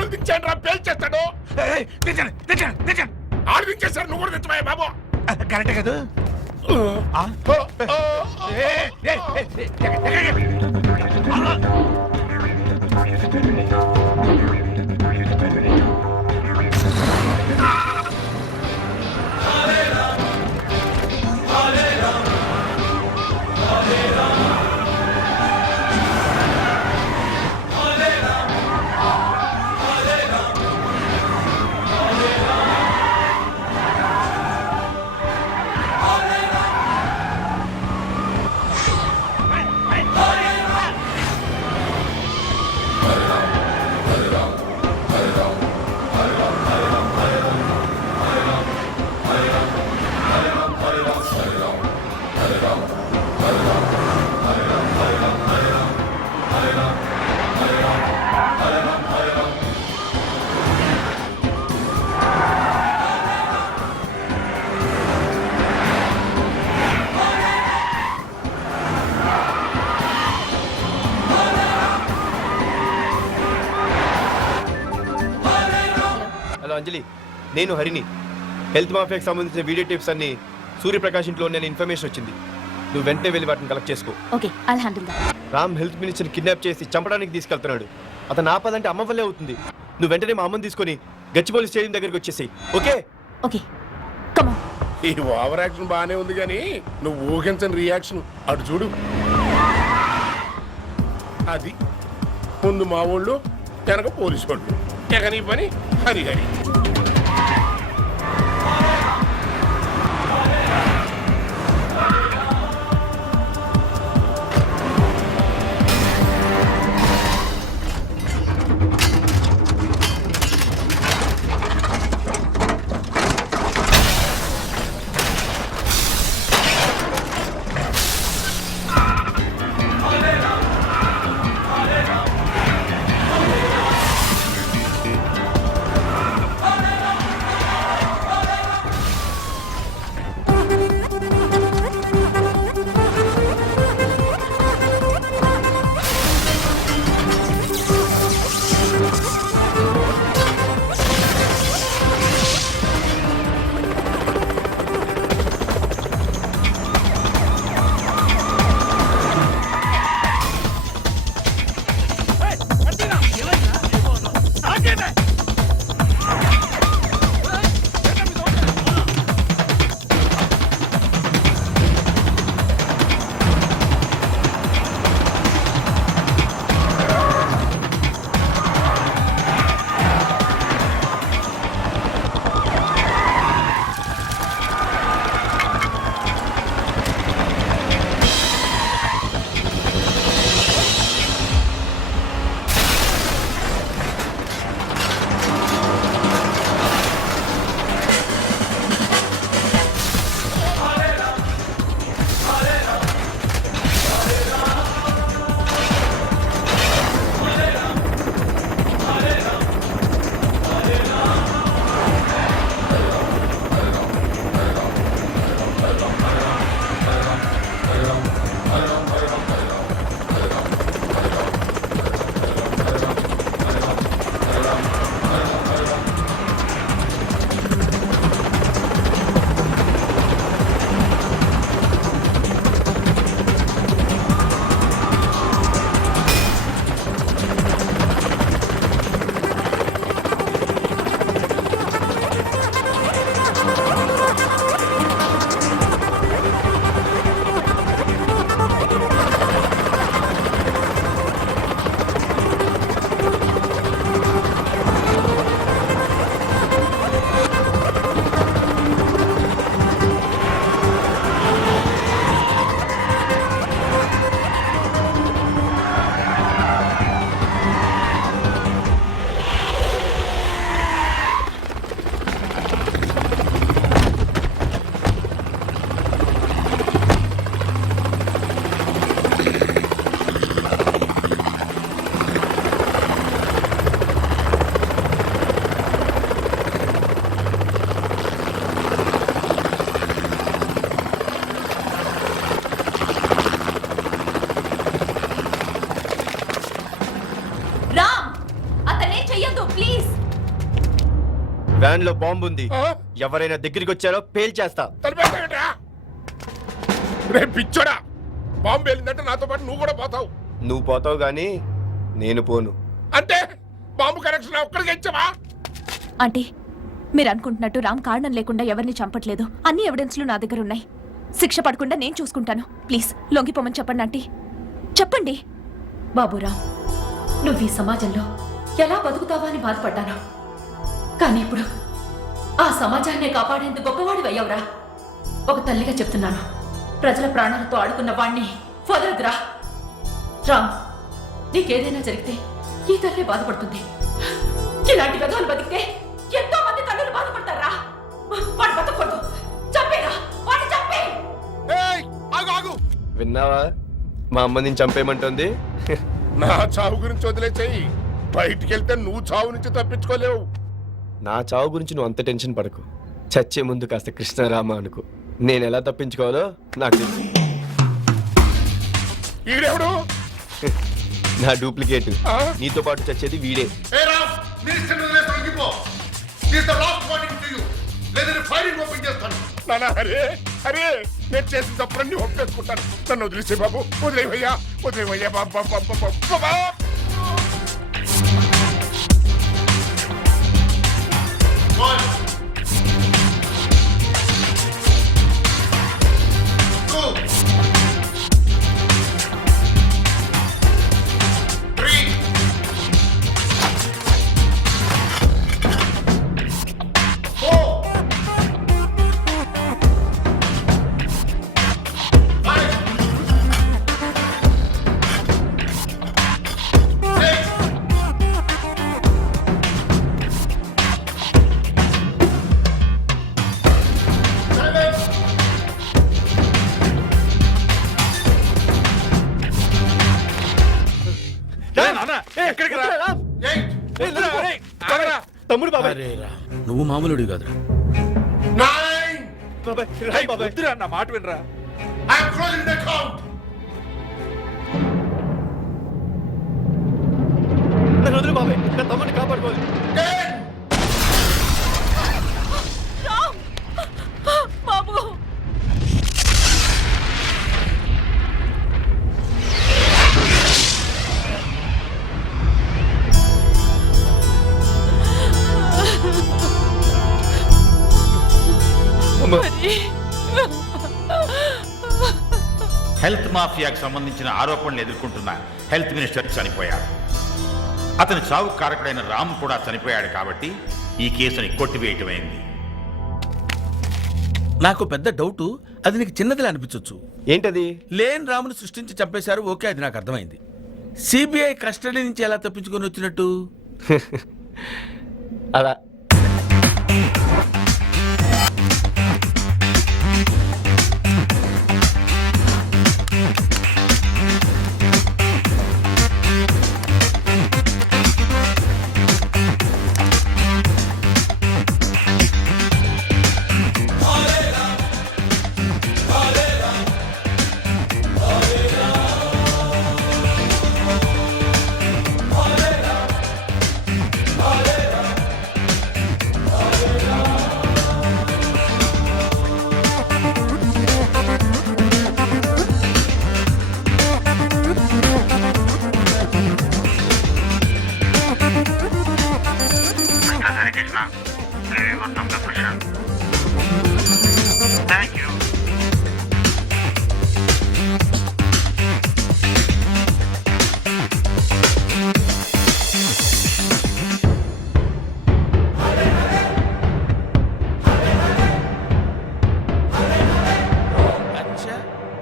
Gun దించాడు రా పేల్చేస్తాడు. ఆడు దించేస్తాడు, నువ్వు కూడా దించవా బాబు? కరెక్ట్ కదా. అంజలి, నేను హరిని. హెల్త్ మాఫియాకి సంబంధించిన వీడియో టిప్స్ అన్ని సూర్యప్రకాష్ ఇంట్లో నేను ఇన్ఫర్మేషన్ వచ్చింది. నువ్వు వెంటనే వెళ్ళి వాటిని కలెక్ట్ చేసుకో. Okay, I'll handle that. Ram health minister kidnap చేసి చంపడానికి తీసుకెళ్తున్నాడు. అతను ఆపదంటే అమ్మ వల్లే అవుతుంది. నువ్వు వెంటనే మా అమ్మని తీసుకొని గచ్చిబౌలి స్టేడియం దగ్గరికి వచ్చేసి. Okay okay, come on. ఈ ఓవర్ యాక్షన్ బానే ఉంది కానీ నువ్వు ఊహించని రియాక్షన్ అటు చూడు. అది ముందు మా వాళ్ళు, వెనక పోలీసు వాళ్ళు. ఎగని పని హరి హరి. వ్యాన్ లో బాంబు ఉంది. ఆ? ఎవరైనా దగ్గరికి వచ్చారో పేల్చేస్తా. తలిపేస్తావేంట్రా? రే పిచ్చోడా, బాంబు వెళ్ళిందంటే నాతో పాటు నువ్వు కూడా పోతావు. నువ్వు పోతావు గాని నేను పోను. అంటే బాంబు కనెక్షన్ ఒక్కడికి ఇచ్చావా? ఆంటీ మీరు అనుకుంటున్నట్టు రామ్ కారణం లేకుండా ఎవరిని చంపట్లేదు. అన్ని ఎవిడెన్స్లు నా దగ్గర ఉన్నాయి. శిక్ష పడకుండా నేను చూసుకుంటాను. ప్లీజ్ లొంగిపోమని చెప్పండి ఆంటీ, చెప్పండి. బాబురామ్, నువ్వు ఈ సమాజంలో ఎలా బతుకుతావా అని బాధపడ్డాను. కానీ ఇప్పుడు ఆ సమాజాన్ని కాపాడేందుకు గొప్పవాడు అయ్యావురా. ఒక తల్లిగా చెప్తున్నాను, ప్రజల ప్రాణాలతో ఆడుకున్న వాణ్ణి వదలదురా. రామ్, నీకేదైనా జరిగితే ఈ తల్లి బాధపడుతుంది. ఇలాంటి విధాలు బతికితే ఎంతో మంది తల్లులు బాధపడతారా. వాడు బతకూడదు. చంపేరా, వాడిని చంపే. ఏయ్, ఆగు ఆగు. విన్నావా? మా అమ్మ నేను చంపేయమంటుంది. నా చావు గురించి వదిలేచేయి. బయటికి వెళ్తే నువ్వు చావు నుంచి తప్పించుకోలేవు. నా చావు గురించి నువ్వు అంత టెన్షన్ పడకు. చచ్చే ముందు కాస్త కృష్ణరామ అనుకో. నేను ఎలా తప్పించుకోవాలో నాకు తెలుసు. ఈడెవడు? నా డూప్లికేట్. ఆ? నీతో పాటు చచ్చేది వీడే. Hey Ram, minister లొంగిపో. This is the last warning to you. లేదంటే ఫైరింగ్ ఓపెన్ చేస్తాను. నానా, అరే అరే, నేను చేసిన తప్పులన్నీ ఒప్పేసుకుంటాను. నన్ను వదిలేసే బాబు, వదిలేవయ్యా, వదిలేవయ్యా బాబా బాబా. One, two, three, four, five, six, seven, ఎక్కడికి రా? eight, తమ్ముడు బాబాయ్. నువ్వు మామూలుడి కాదురా. nine. బాబాయ్, రా బాబాయ్. నా మాట వినరా. I'm closing the count. నన్ను వదిలు బాబాయ్, నా తమ్ముడిని కాపాడుకోవాలి. 10. బాబు, అమ్మ, హెల్త్ మాఫియాకు సంబంధించిన ఆరోపణలు ఎదుర్కొంటున్న హెల్త్ మినిస్టర్ చనిపోయాడు. అతని చావు కారకుడైన రామ్ కూడా చనిపోయాడు. కాబట్టి ఈ కేసుని కొట్టివేయటమైంది. నాకు పెద్ద డౌటు, అది నీకు చిన్నదిలా అనిపించవచ్చు. ఏంటది? లేని రాముని సృష్టించి చంపేశారు, ఓకే, అది నాకు అర్థమైంది. సిబిఐ కస్టడీ నుంచి ఎలా తప్పించుకొని వచ్చినట్టు? అలా Thank you.